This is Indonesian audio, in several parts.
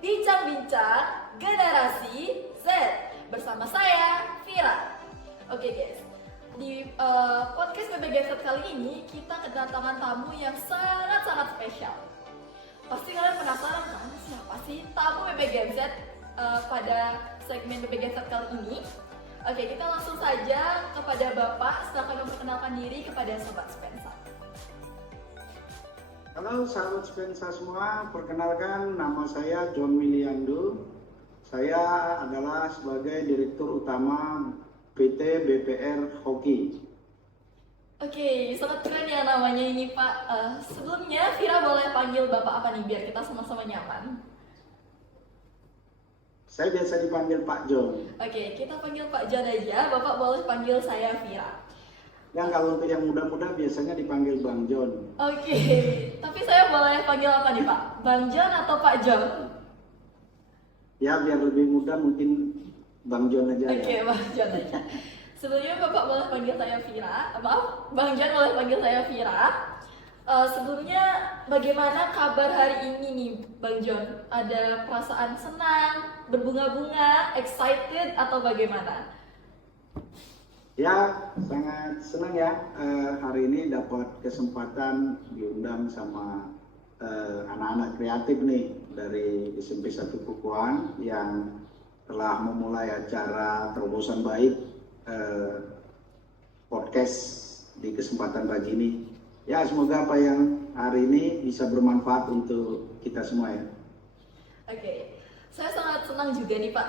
Bincang-bincang Generasi Z bersama saya, Vira. Oke guys, di podcast PBGZ kali ini kita kedatangan tamu yang sangat-sangat spesial. Pasti kalian penasaran kan siapa sih tamu PBGZ pada segmen PBGZ kali ini? Oke, kita langsung saja kepada Bapak, silakan memperkenalkan diri kepada Sobat Spensa. Halo sahabat Spensa semua, perkenalkan nama saya John Miliando. Saya adalah sebagai Direktur Utama PT BPR Hoki. Oke, sangat keren ya namanya ini Pak. Sebelumnya Vira boleh panggil Bapak apa nih biar kita sama-sama nyaman? Saya biasa dipanggil Pak John. Oke, kita panggil Pak John aja, Bapak boleh panggil saya Vira. Yang kalau untuk yang muda-muda biasanya dipanggil Bang John. Oke, tapi saya boleh panggil apa nih Pak? Bang John atau Pak John? Ya biar lebih mudah mungkin Bang John aja ya. Oke, Bang John aja. Sebelumnya Bapak boleh panggil saya Vira. Maaf, Bang John boleh panggil saya Vira. Sebelumnya bagaimana kabar hari ini nih Bang John? Ada perasaan senang, berbunga-bunga, excited atau bagaimana? Ya sangat senang ya hari ini dapat kesempatan diundang sama anak-anak kreatif nih dari SMP 1 Pukuan yang telah memulai acara terobosan baik podcast di kesempatan pagi ini. Ya semoga apa yang hari ini bisa bermanfaat untuk kita semua ya. Oke, saya sangat senang juga nih Pak.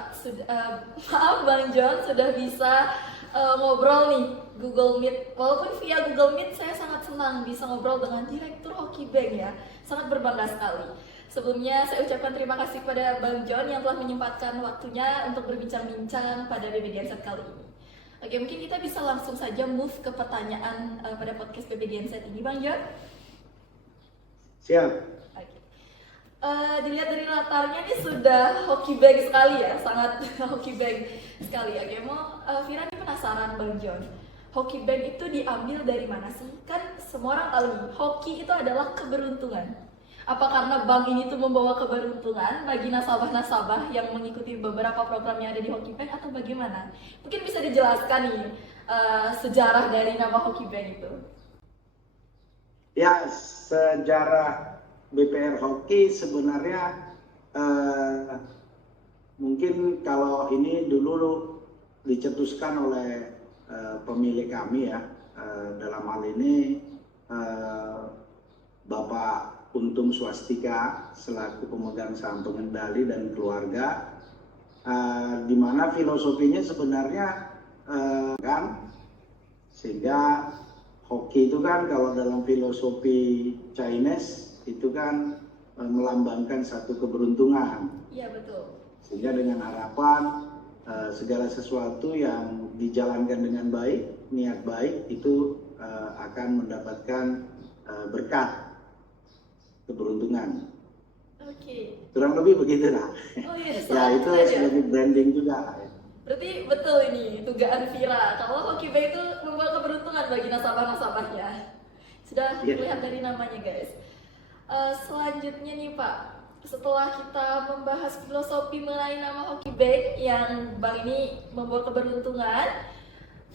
Maaf Bang John sudah bisa ngobrol nih Google Meet. Walaupun via Google Meet saya sangat senang bisa ngobrol dengan Direktur Hoki Bank ya. Sangat berbangga sekali. Sebelumnya saya ucapkan terima kasih kepada Bang John yang telah menyempatkan waktunya untuk berbincang-bincang pada BBGNZ kali ini. Oke, mungkin kita bisa langsung saja move ke pertanyaan pada podcast BBGNZ ini Bang John. Siap. Oke. Dilihat dari latarnya ini sudah hoki bank sekali ya, sangat hoki bank sekali. Oke, Vira ini penasaran Bang John, hoki bank itu diambil dari mana sih? Kan semua orang tahu nih, hoki itu adalah keberuntungan. Apa karena bank ini tuh membawa keberuntungan bagi nasabah-nasabah yang mengikuti beberapa program yang ada di Hoki Bank atau bagaimana? Mungkin bisa dijelaskan nih sejarah dari nama Hoki Bank itu. Ya sejarah BPR Hoki sebenarnya mungkin kalau ini dulu dicetuskan oleh pemilik kami ya, dalam hal ini Bapak Untung Swastika selaku pemegang saham pengendali dan keluarga, di mana filosofinya sebenarnya kan sehingga hoki itu kan kalau dalam filosofi Chinese itu kan melambangkan satu keberuntungan. Iya betul. Sehingga dengan harapan segala sesuatu yang dijalankan dengan baik, niat baik itu akan mendapatkan berkat keberuntungan. Oke. Kurang lebih begitu lah. Oh iya, Ya itu sebagai branding juga. Berarti betul ini dugaan Vira kalau Hoki Bank itu membawa keberuntungan bagi nasabah-nasabahnya. Sudah terlihat dari namanya guys. Selanjutnya nih Pak, setelah kita membahas filosofi mengenai nama Hoki Bank yang bank ini membawa keberuntungan,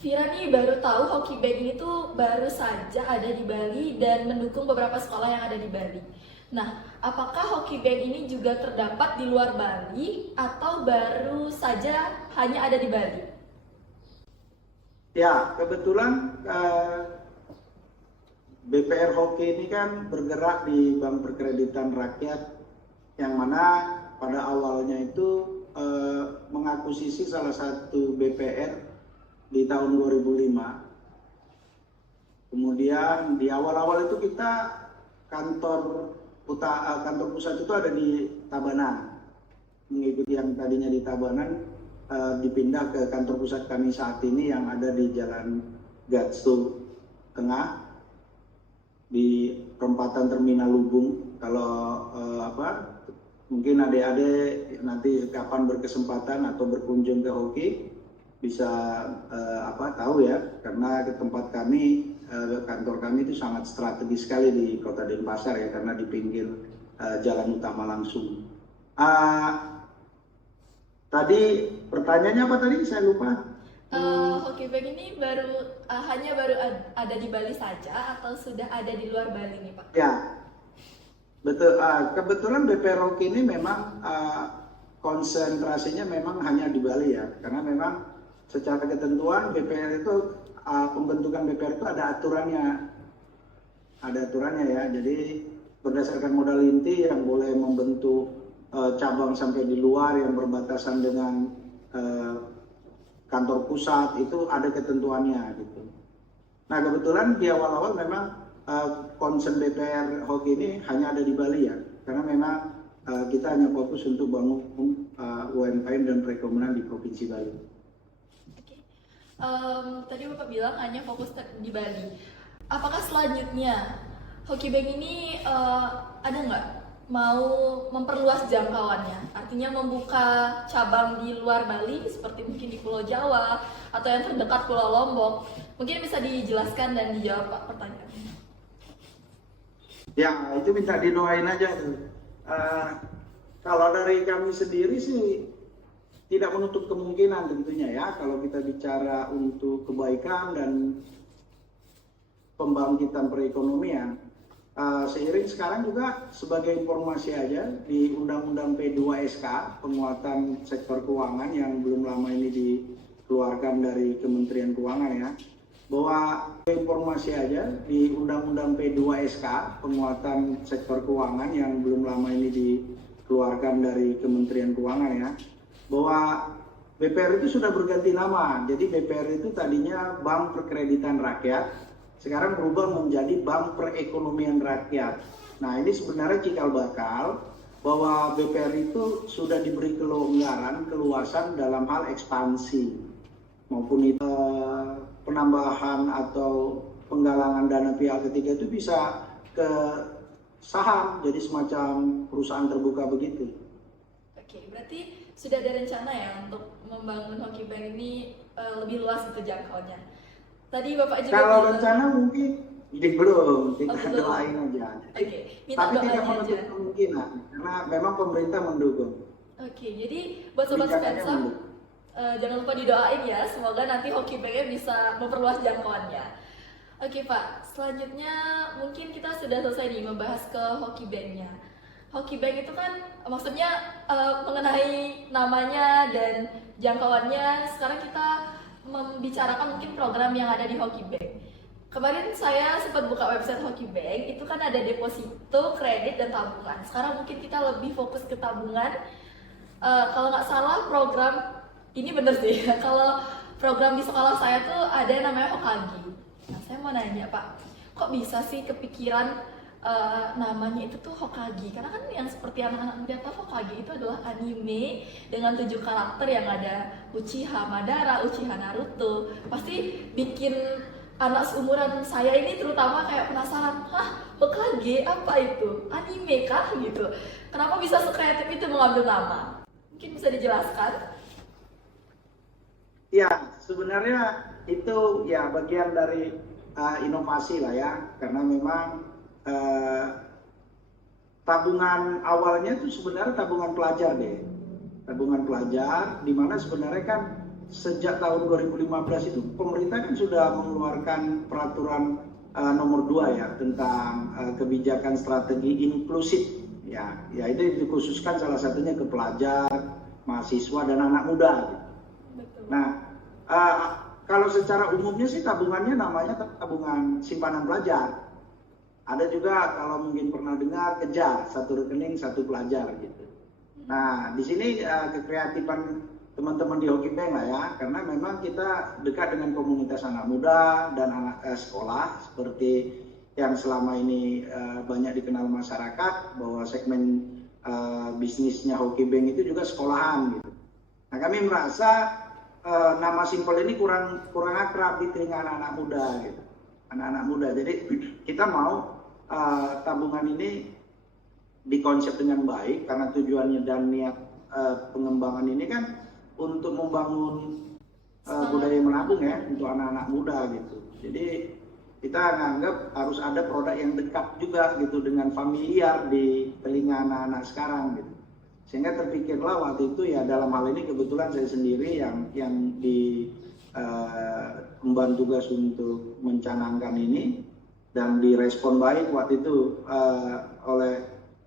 Vira nih baru tahu Hoki Bank ini tuh baru saja ada di Bali dan mendukung beberapa sekolah yang ada di Bali. Nah, apakah Hoki Bank ini juga terdapat di luar Bali atau baru saja hanya ada di Bali? Ya, kebetulan BPR Hoki ini kan bergerak di Bank Perkreditan Rakyat yang mana pada awalnya itu mengakuisisi salah satu BPR di tahun 2005. Kemudian di awal-awal itu kita kantor pusat itu ada di Tabanan. Mengikuti yang tadinya di Tabanan dipindah ke kantor pusat kami saat ini yang ada di Jalan Gatsu Tengah di perempatan Terminal Lubung. Kalau mungkin adik-adik nanti kapan berkesempatan atau berkunjung ke Hoki bisa tahu ya, karena ke tempat kami kantor kami itu sangat strategis sekali di Kota Denpasar ya, karena di pinggir jalan utama langsung. Ah, tadi pertanyaannya apa tadi? Saya lupa. Hoki Bank ini hanya baru ada di Bali saja atau sudah ada di luar Bali nih Pak? Ya, betul. Kebetulan BPR Hoki ini memang konsentrasinya memang hanya di Bali ya, karena memang secara ketentuan BPR itu pembentukan BPR itu ada aturannya ya. Jadi berdasarkan modal inti yang boleh membentuk cabang sampai di luar yang berbatasan dengan kantor pusat itu ada ketentuannya gitu. Nah kebetulan di awal-awal memang concern BPR Hoki ini hanya ada di Bali ya, karena memang kita hanya fokus untuk bangun UMKM dan perekonomian di Provinsi Bali. Oke. Tadi Bapak bilang hanya fokus di Bali. Apakah selanjutnya Hoki Bank ini ada nggak mau memperluas jangkauannya? Artinya membuka cabang di luar Bali seperti mungkin di Pulau Jawa atau yang terdekat Pulau Lombok. Mungkin bisa dijelaskan dan dijawab Pak pertanyaannya. Ya itu minta didoain aja tuh. Kalau dari kami sendiri sih tidak menutup kemungkinan tentunya ya, kalau kita bicara untuk kebaikan dan pembangkitan perekonomian. Seiring sekarang juga sebagai informasi aja di Undang-Undang P2SK penguatan sektor keuangan yang belum lama ini dikeluarkan dari Kementerian Keuangan ya, bahwa informasi aja di Undang-Undang P2SK penguatan sektor keuangan yang belum lama ini dikeluarkan dari Kementerian Keuangan ya, bahwa BPR itu sudah berganti nama. Jadi BPR itu tadinya Bank Perkreditan Rakyat, sekarang berubah menjadi Bank Perekonomian Rakyat. Nah ini sebenarnya cikal bakal bahwa BPR itu sudah diberi kelonggaran, keluasan dalam hal ekspansi maupun itu penambahan atau penggalangan dana pihak ketiga itu bisa ke saham, jadi semacam perusahaan terbuka begitu. Oke, berarti sudah ada rencana ya untuk membangun Hoki Bank ini lebih luas itu jangkauannya. Tadi Bapak juga Kalau bilang, rencana mungkin belum, kita belum. doain aja. Oke, minta Tapi tidak doanya menutup aja. kemungkinan, karena memang pemerintah mendukung. Oke, jadi buat Sobat Kebijakannya Sketsa, mendukung. jangan lupa didoain ya, semoga nanti Hoki Banknya bisa memperluas jangkauannya. Oke Pak, selanjutnya mungkin kita sudah selesai nih membahas ke Hoki Banknya. Hoki Bank itu kan maksudnya mengenai namanya dan jangkauannya, sekarang kita membicarakan mungkin program yang ada di Hoki Bank. Kemarin saya sempat buka website Hoki Bank, itu kan ada deposito, kredit, dan tabungan. Sekarang mungkin kita lebih fokus ke tabungan. Kalau nggak salah program ini bener sih. Kalau program di sekolah saya tuh ada yang namanya Hokage. Nah saya mau nanya Pak, kok bisa sih kepikiran namanya itu tuh Hokage? Karena kan yang seperti anak-anak muda tahu, Hokage itu adalah anime dengan 7 karakter yang ada Uchiha Madara, Uchiha Naruto. Pasti bikin anak seumuran saya ini terutama kayak penasaran, hah Hokage apa itu? Anime kah gitu? Kenapa bisa sekreatif itu mengambil nama? Mungkin bisa dijelaskan? Ya, sebenarnya itu ya bagian dari inovasi lah ya, karena memang tabungan awalnya itu sebenarnya tabungan pelajar deh, tabungan pelajar, di mana sebenarnya kan sejak tahun 2015 itu pemerintah kan sudah mengeluarkan peraturan nomor 2 ya tentang kebijakan strategi inklusif ya, itu dikhususkan salah satunya ke pelajar, mahasiswa dan anak muda. Betul. Nah, kalau secara umumnya sih tabungannya namanya tabungan simpanan pelajar. Ada juga kalau mungkin pernah dengar kejar, satu rekening satu pelajar gitu. Nah di sini kekreatifan teman-teman di Hoki Bank lah ya, karena memang kita dekat dengan komunitas anak muda dan anak sekolah seperti yang selama ini banyak dikenal masyarakat bahwa segmen bisnisnya Hoki Bank itu juga sekolahan gitu. Nah kami merasa nama simpel ini kurang akrab di telinga anak-anak muda gitu, anak-anak muda. Jadi kita mau tabungan ini dikonsep dengan baik karena tujuannya dan niat pengembangan ini kan untuk membangun budaya menabung ya untuk anak-anak muda gitu. Jadi kita nganggap harus ada produk yang dekat juga gitu dengan familiar di telinga anak-anak sekarang gitu. Sehingga terpikirlah waktu itu ya, dalam hal ini kebetulan saya sendiri yang di membantu tugas untuk mencanangkan ini, dan direspon baik waktu itu oleh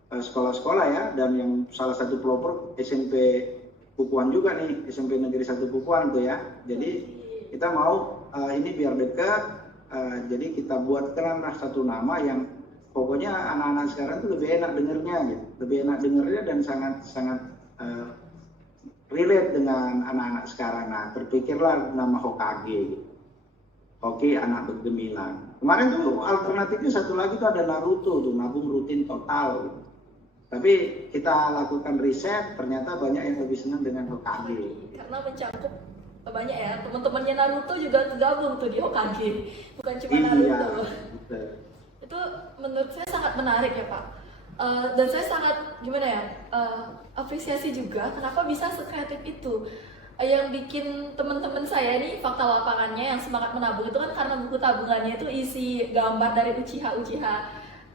sekolah-sekolah ya, dan yang salah satu pelopor SMP Pupuan juga nih, SMP Negeri 1 Pupuan tuh ya. Jadi kita mau ini biar dekat, jadi kita buatkanlah satu nama yang pokoknya anak-anak sekarang tuh lebih enak dengernya gitu, lebih enak dengernya dan sangat relate dengan anak-anak sekarang. Nah, terpikirlah nama Hokage gitu. Hoki anak bergemilang. Kemarin tuh alternatifnya satu lagi tuh ada Naruto tuh, nabung rutin total gitu. Tapi kita lakukan riset, ternyata banyak yang lebih senang dengan Hokage. Karena mencakup banyak ya, teman-temannya Naruto juga tergabung tuh di Hokage, bukan cuma Naruto. Betul. Itu menurut saya sangat menarik ya Pak. Dan saya sangat gimana ya, apresiasi juga kenapa bisa sekreatif itu. Yang bikin teman-teman saya nih, fakta lapangannya yang semangat menabung itu kan karena buku tabungannya itu isi gambar dari Uchiha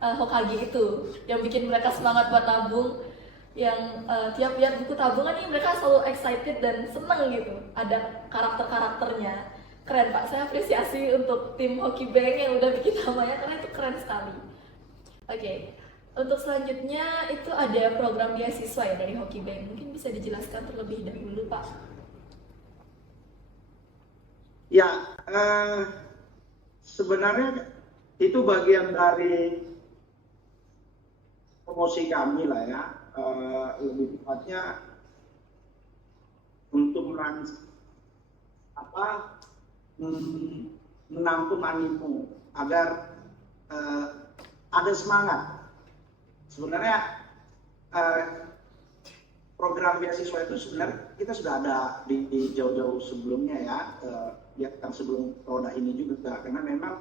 Hokage itu, yang bikin mereka semangat buat nabung. Yang tiap lihat buku tabungan nih mereka selalu excited dan seneng gitu, ada karakternya. Keren Pak, saya apresiasi untuk tim Hoki Bank yang udah bikin namanya, karena itu keren sekali. Oke, untuk selanjutnya itu ada program beasiswa ya dari Hoki Bank, mungkin bisa dijelaskan terlebih dahulu Pak. Ya, sebenarnya itu bagian dari promosi kami lah ya, lebih tepatnya untuk menampung animo agar ada semangat. Sebenarnya program beasiswa itu sebenarnya kita sudah ada di jauh-jauh sebelumnya ya, yang sebelum roda ini juga, karena memang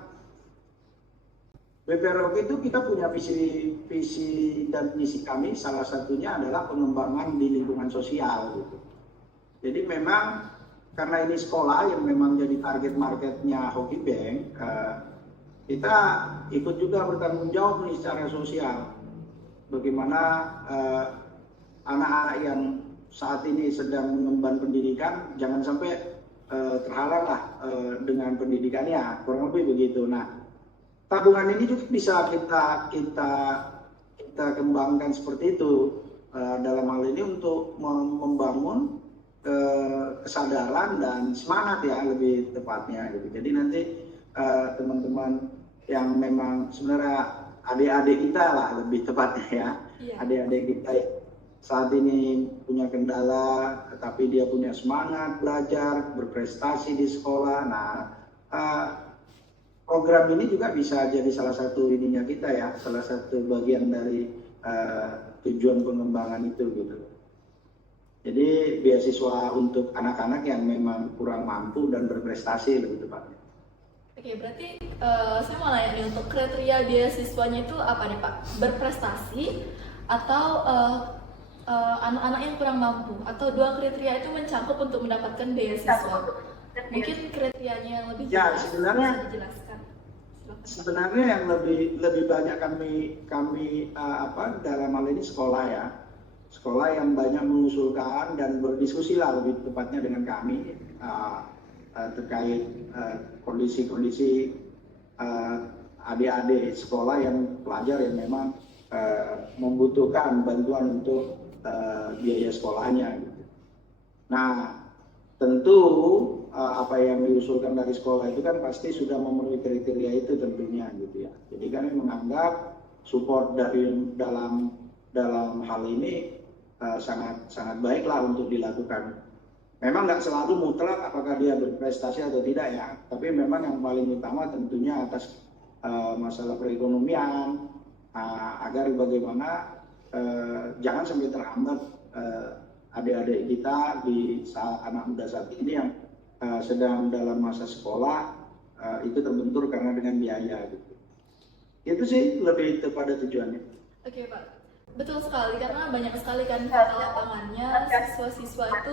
BPROK itu kita punya visi dan misi kami, salah satunya adalah pengembangan di lingkungan sosial gitu. Jadi memang karena ini sekolah yang memang jadi target marketnya Hoki Bank, kita ikut juga bertanggung jawab nih secara sosial. Bagaimana anak-anak yang saat ini sedang mengemban pendidikan jangan sampai terhalang lah dengan pendidikannya, kurang lebih begitu. Nah, tabungan ini juga bisa kita kembangkan seperti itu, dalam hal ini untuk membangun kesadaran dan semangat ya, lebih tepatnya gitu. Jadi nanti teman-teman yang memang sebenarnya adik-adik kita lah lebih tepatnya ya, adik-adik kita saat ini punya kendala, tapi dia punya semangat belajar, berprestasi di sekolah. Nah, program ini juga bisa jadi salah satu ininya kita ya, salah satu bagian dari tujuan pengembangan itu gitu. Jadi beasiswa untuk anak-anak yang memang kurang mampu dan berprestasi lebih tepatnya. Oke, berarti saya mau nanya nih, untuk kriteria beasiswanya itu apa nih Pak? Berprestasi atau anak-anak yang kurang mampu, atau dua kriteria itu mencakup untuk mendapatkan beasiswa? Mungkin kriterianya yang lebih jelas, ya, sebenarnya bisa dijelaskan. Sebenarnya yang lebih banyak kami dalam hal ini sekolah ya, sekolah yang banyak mengusulkan dan berdiskusi lah lebih tepatnya dengan kami terkait kondisi-kondisi adik-adik sekolah yang pelajar yang memang membutuhkan bantuan untuk biaya sekolahnya gitu. Nah, tentu apa yang diusulkan dari sekolah itu kan pasti sudah memenuhi kriteria itu tentunya gitu ya. Jadi kami menganggap support dari dalam hal ini sangat baiklah untuk dilakukan. Memang nggak selalu mutlak apakah dia berprestasi atau tidak ya, tapi memang yang paling utama tentunya atas masalah perekonomian, agar bagaimana jangan sampai terhambat adik-adik kita di saat anak muda saat ini yang sedang dalam masa sekolah itu terbentur karena dengan biaya gitu. Itu sih lebih kepada tujuannya. Oke Pak, betul sekali, karena banyak sekali kan fakta lapangannya siswa-siswa itu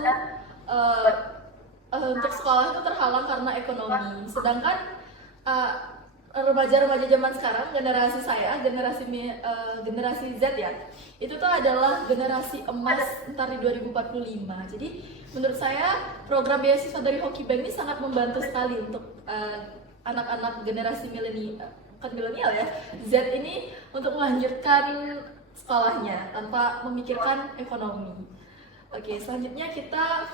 untuk sekolah itu terhalang karena ekonomi. Sedangkan remaja-remaja zaman sekarang, generasi saya, generasi Z ya, itu tuh adalah generasi emas ntar di 2045. Jadi menurut saya program beasiswa dari Hoki Bank ini sangat membantu sekali untuk anak-anak generasi milenial, bukan milenial ya, Z ini untuk melanjutkan sekolahnya tanpa memikirkan ekonomi. Oke, selanjutnya kita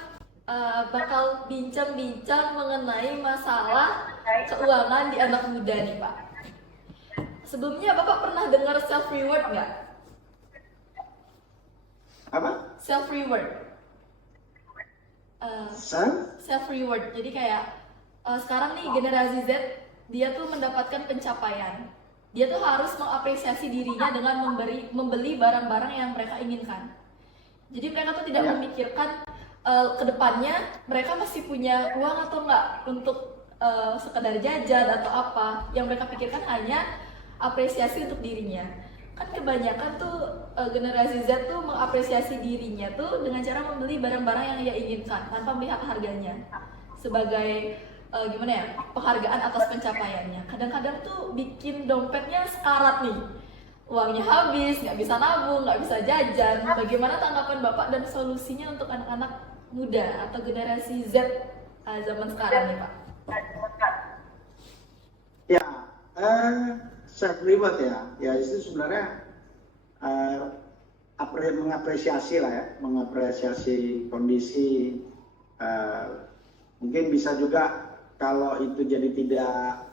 bakal bincang-bincang mengenai masalah keuangan di anak muda nih Pak. Sebelumnya Bapak pernah dengar self reward nggak? Apa? Self reward. Self reward. Jadi kayak sekarang nih generasi Z dia tuh mendapatkan pencapaian. Dia tuh harus mengapresiasi dirinya dengan membeli barang-barang yang mereka inginkan. Jadi mereka tuh tidak memikirkan kedepannya mereka masih punya uang atau enggak untuk sekedar jajan atau apa. Yang mereka pikirkan hanya apresiasi untuk dirinya. Kan kebanyakan tuh generasi Z tuh mengapresiasi dirinya tuh dengan cara membeli barang-barang yang ia inginkan tanpa melihat harganya sebagai gimana ya, penghargaan atas pencapaiannya. Kadang-kadang tuh bikin dompetnya sekarat nih, uangnya habis, nggak bisa nabung, nggak bisa jajan. Bagaimana tanggapan Bapak dan solusinya untuk anak-anak muda atau generasi Z zaman sekarang nih Pak? Ya, self reward ya itu sebenarnya mengapresiasi lah ya, mengapresiasi kondisi. Mungkin bisa juga kalau itu jadi tidak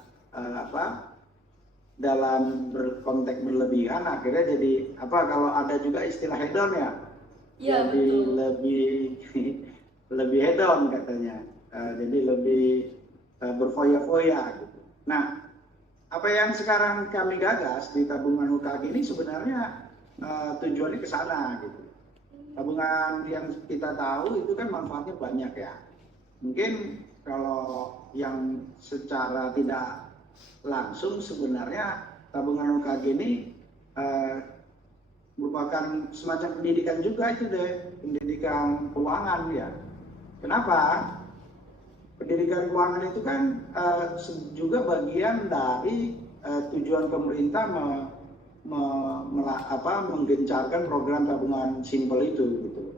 dalam berkonteks berlebihan, akhirnya jadi kalau ada juga istilah hedon ya. Ya, jadi betul. lebih hedon katanya, jadi lebih berfoya-foya gitu. Nah, apa yang sekarang kami gagas di tabungan UKG ini sebenarnya tujuannya ke sana gitu. Tabungan yang kita tahu itu kan manfaatnya banyak ya. Mungkin kalau yang secara tidak langsung sebenarnya tabungan UKG ini merupakan semacam pendidikan juga itu deh, pendidikan keuangan ya. Kenapa? Pendidikan keuangan itu kan juga bagian dari tujuan pemerintah menggencarkan program tabungan simpel itu gitu.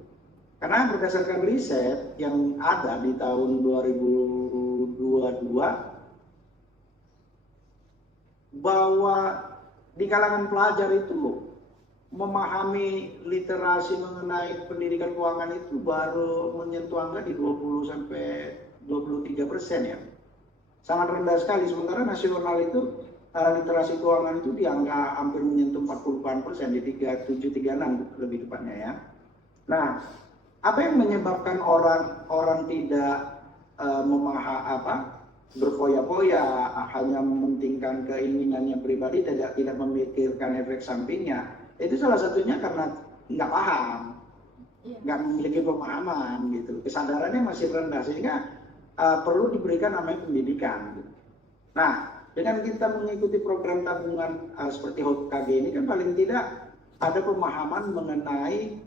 Karena berdasarkan riset yang ada di tahun 2022 bahwa di kalangan pelajar itu memahami literasi mengenai pendidikan keuangan itu baru menyentuh angka di 20 sampai 23% ya. Sangat rendah sekali, sementara nasional itu literasi keuangan itu di angka hampir menyentuh 40% di 3736 lebih tepatnya ya. Nah, apa yang menyebabkan orang tidak berfoya-foya, hanya mementingkan keinginannya pribadi, tidak memikirkan efek sampingnya? Itu salah satunya karena nggak paham, nggak memiliki pemahaman gitu, kesadarannya masih rendah, sehingga perlu diberikan namanya pendidikan gitu. Nah, dengan kita mengikuti program tabungan seperti HOKG ini kan paling tidak ada pemahaman mengenai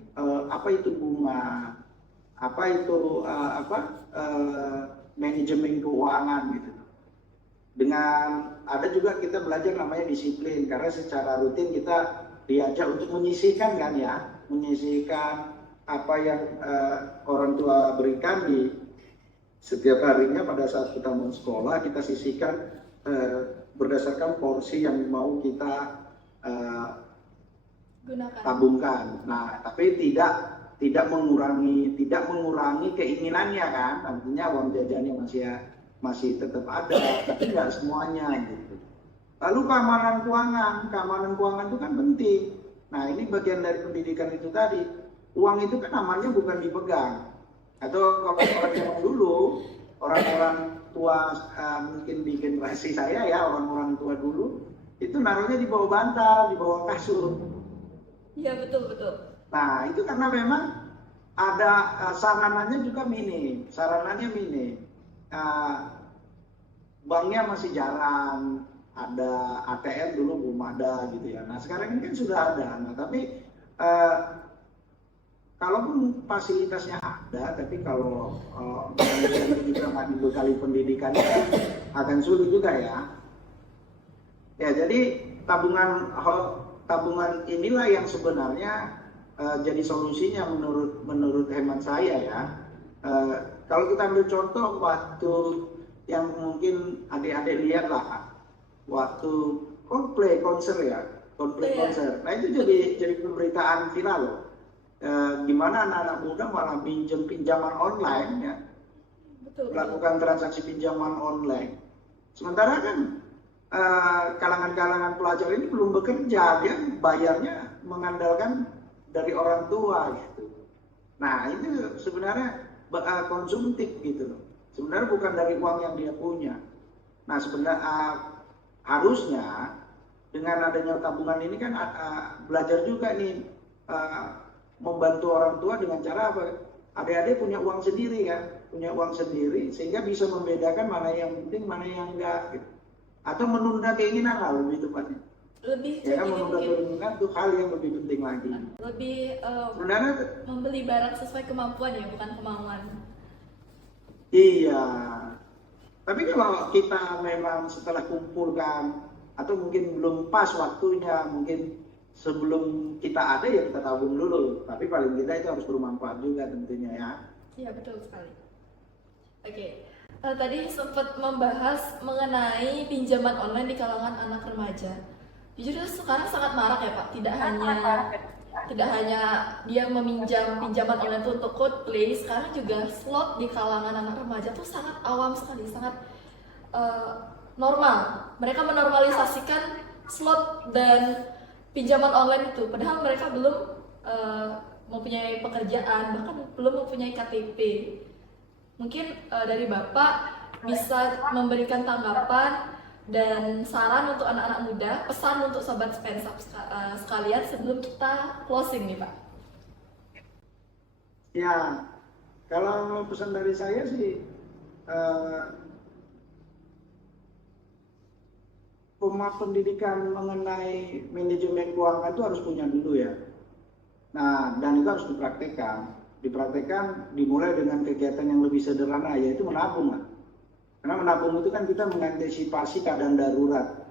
apa itu bunga, apa itu manajemen keuangan gitu. Dengan ada juga kita belajar namanya disiplin, karena secara rutin kita diajak untuk menyisihkan kan ya, menyisihkan apa yang orang tua berikan di setiap harinya pada saat kita mau sekolah, kita sisihkan berdasarkan porsi yang mau kita gunakan, tabungkan. Nah, tapi tidak mengurangi keinginannya kan, artinya uang jajannya masih tetap ada, tapi nggak semuanya gitu. Lalu keamanan keuangan itu kan penting. Nah, ini bagian dari pendidikan itu tadi. Uang itu kan amannya bukan dipegang. Atau kalau orang zaman dulu, orang-orang tua mungkin di generasi saya ya, orang-orang tua dulu itu naruhnya di bawah bantal, di bawah kasur. Iya, betul. Nah, itu karena memang ada saranannya juga minim. Banknya masih jarang, ada ATM dulu belum ada gitu ya. Nah, sekarang ini kan sudah ada. Nah, tapi kalaupun fasilitasnya ada, tapi kalau manusia itu juga nggak dibekali pendidikannya akan sulit juga ya. Ya, jadi tabungan inilah yang sebenarnya jadi solusinya menurut hemat saya ya. Kalau kita ambil contoh waktu yang mungkin adik-adik lihat lah, waktu Coldplay konser ya, Coldplay konser. Nah itu jadi pemberitaan viral loh. Gimana anak-anak muda malah pinjaman online ya, melakukan transaksi pinjaman online. Sementara kan kalangan-kalangan pelajar ini belum bekerja, dia bayarnya mengandalkan dari orang tua gitu. Nah itu sebenarnya konsumtif gitu loh. Sebenarnya bukan dari uang yang dia punya. Nah sebenarnya harusnya dengan adanya tabungan ini kan belajar juga nih membantu orang tua dengan cara apa? Adik-adik punya uang sendiri kan, punya uang sendiri sehingga bisa membedakan mana yang penting, mana yang enggak gitu. Atau menunda keinginan lah lebih tepatnya. Lebih ya kan, menunda keinginan itu hal yang lebih penting lagi. Lebih sebenarnya membeli barang sesuai kemampuan ya, bukan kemauan. Iya. Tapi kalau kita memang setelah kumpulkan atau mungkin belum pas waktunya, mungkin sebelum kita ada ya kita tabung dulu. Tapi paling tidak itu harus bermanfaat juga tentunya ya. Iya betul sekali. Oke. Tadi sempat membahas mengenai pinjaman online di kalangan anak remaja. Jujur sekarang sangat marak ya Pak. Tidak hanya dia meminjam pinjaman online itu untuk Coldplay, sekarang juga slot di kalangan anak remaja tuh sangat awam sekali, sangat normal. Mereka menormalisasikan slot dan pinjaman online itu, padahal mereka belum mempunyai pekerjaan, bahkan belum mempunyai KTP. Mungkin dari Bapak bisa memberikan tanggapan dan saran untuk anak-anak muda, pesan untuk sobat Spensap sekalian sebelum kita closing nih Pak. Ya, kalau pesan dari saya sih pendidikan mengenai manajemen keuangan itu harus punya dulu ya. Nah, dan itu harus dipraktekkan dimulai dengan kegiatan yang lebih sederhana, yaitu menabung lah. Karena menabung itu kan kita mengantisipasi keadaan darurat.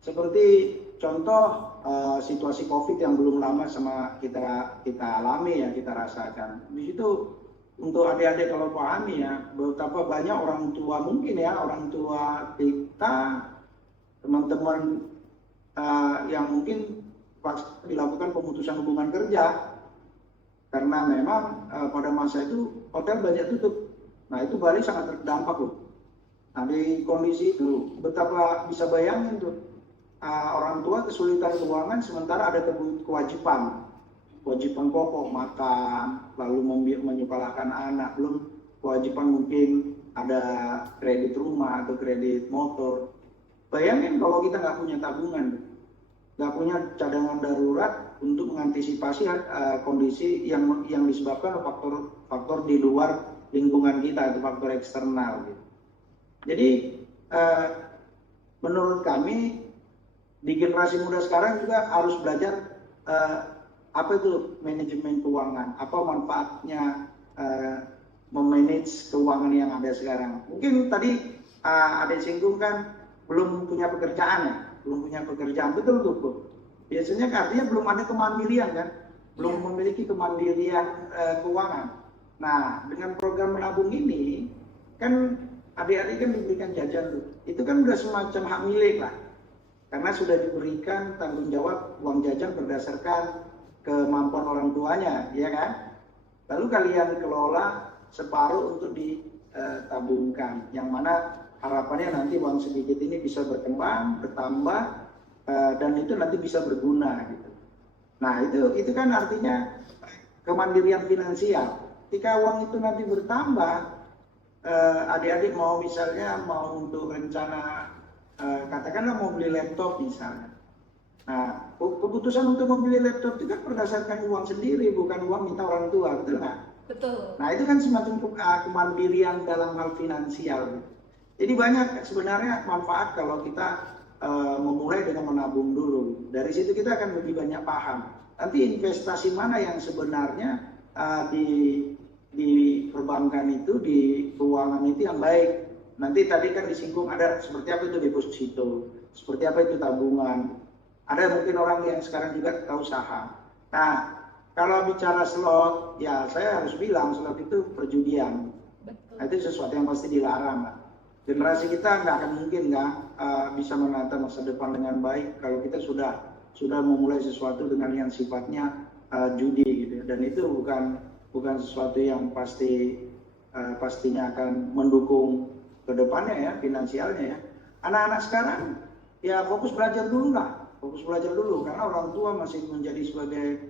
Seperti contoh situasi COVID yang belum lama sama kita alami ya, kita rasakan. Di situ untuk adik-adik kalau pahami ya, betapa banyak orang tua mungkin ya, orang tua kita, teman-teman yang mungkin pas dilakukan pemutusan hubungan kerja karena memang pada masa itu hotel banyak tutup. Nah itu Bali sangat terdampak loh. Nah di kondisi itu betapa bisa bayangin tuh orang tua kesulitan keuangan sementara ada kewajiban pokok makan, lalu menyekolahkan anak, belum kewajiban mungkin ada kredit rumah atau kredit motor. Bayangin kalau kita nggak punya tabungan, nggak punya cadangan darurat untuk mengantisipasi kondisi yang disebabkan faktor di luar lingkungan kita atau faktor eksternal. Gitu. Jadi menurut kami di generasi muda sekarang juga harus belajar apa itu manajemen keuangan, apa manfaatnya memanage keuangan yang ada sekarang. Mungkin tadi ada singgung kan belum punya pekerjaan ya, betul tuh. Biasanya artinya belum ada kemandirian kan, belum memiliki kemandirian keuangan. Nah dengan program menabung ini kan adik-adik kan diberikan jajan tuh, itu kan udah semacam hak milik lah, karena sudah diberikan tanggung jawab uang jajan berdasarkan kemampuan orang tuanya, ya kan? Lalu kalian kelola separuh untuk ditabungkan, yang mana harapannya nanti uang sedikit ini bisa berkembang, bertambah, dan itu nanti bisa berguna gitu. Nah itu kan artinya kemandirian finansial. Ketika uang itu nanti bertambah, adik-adik mau misalnya mau untuk rencana katakanlah mau beli laptop misalnya. Nah keputusan untuk membeli laptop itu kan berdasarkan uang sendiri, bukan uang minta orang tua, betul nggak? Betul. Nah itu kan semacam kemandirian dalam hal finansial gitu. Jadi banyak sebenarnya manfaat kalau kita memulai dengan menabung dulu. Dari situ kita akan lebih banyak paham. Nanti investasi mana yang sebenarnya di perbankan itu, di keuangan itu yang baik. Nanti tadi kan disinggung ada seperti apa itu deposito. seperti apa itu tabungan. Ada mungkin orang yang sekarang juga tahu saham. Nah, kalau bicara slot, ya saya harus bilang slot itu perjudian. Betul. Nah, itu sesuatu yang pasti dilarang. Lah. Generasi kita nggak akan mungkin bisa menata masa depan dengan baik kalau kita sudah memulai sesuatu dengan yang sifatnya judi gitu. Dan itu bukan sesuatu yang pastinya akan mendukung ke depannya ya, finansialnya ya. Anak-anak sekarang ya fokus belajar dulu karena orang tua masih menjadi sebagai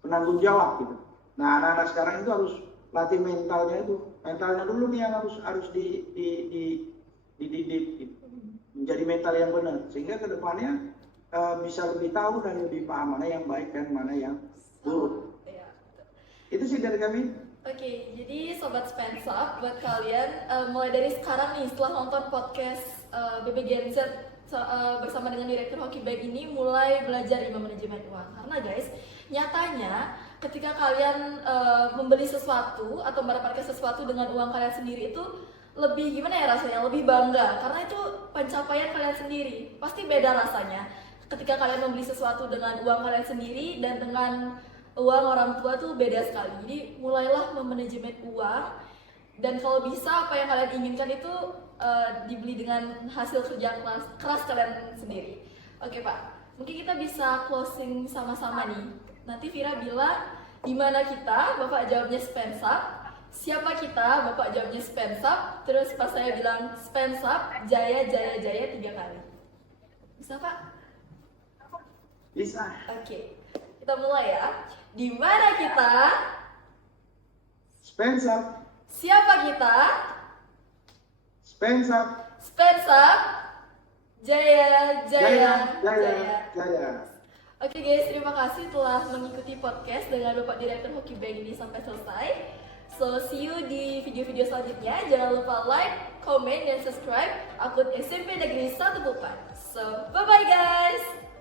penanggung jawab gitu. Nah, anak-anak sekarang itu harus latih mentalnya dulu nih yang harus dididik gitu. Menjadi mental yang benar sehingga kedepannya bisa lebih tahu dan lebih paham mana yang baik dan mana yang buruk. Ya. Itu sih dari kami. Oke, jadi Sobat Spends Up, buat kalian mulai dari sekarang nih setelah nonton podcast BBGNZ bersama dengan Direktur Hoki Baik ini mulai belajar manajemen uang. Karena guys, nyatanya ketika kalian membeli sesuatu atau mendapatkan sesuatu dengan uang kalian sendiri itu lebih gimana ya rasanya, lebih bangga karena itu pencapaian kalian sendiri. Pasti beda rasanya ketika kalian membeli sesuatu dengan uang kalian sendiri dan dengan uang orang tua tuh beda sekali. Jadi mulailah memanajemen uang dan kalau bisa apa yang kalian inginkan itu dibeli dengan hasil kerja keras kalian sendiri. Oke Pak, mungkin kita bisa closing sama-sama nih. Nanti Vira bilang di mana kita, Bapak jawabnya Spends Up. Siapa kita, Bapak jawabnya Spends Up. Terus pas saya bilang Spends Up, jaya 3 kali. Bisa Pak? Bisa. Oke, kita mulai ya. Di mana kita? Spends Up. Siapa kita? Spends Up. Spends Up, jaya. Oke guys, terima kasih telah mengikuti podcast dengan Bapak Direktur Hoki Bank ini sampai selesai. So, see you di video-video selanjutnya. Jangan lupa like, comment, dan subscribe akun SMP Negeri 1 Bupan. So, bye-bye guys!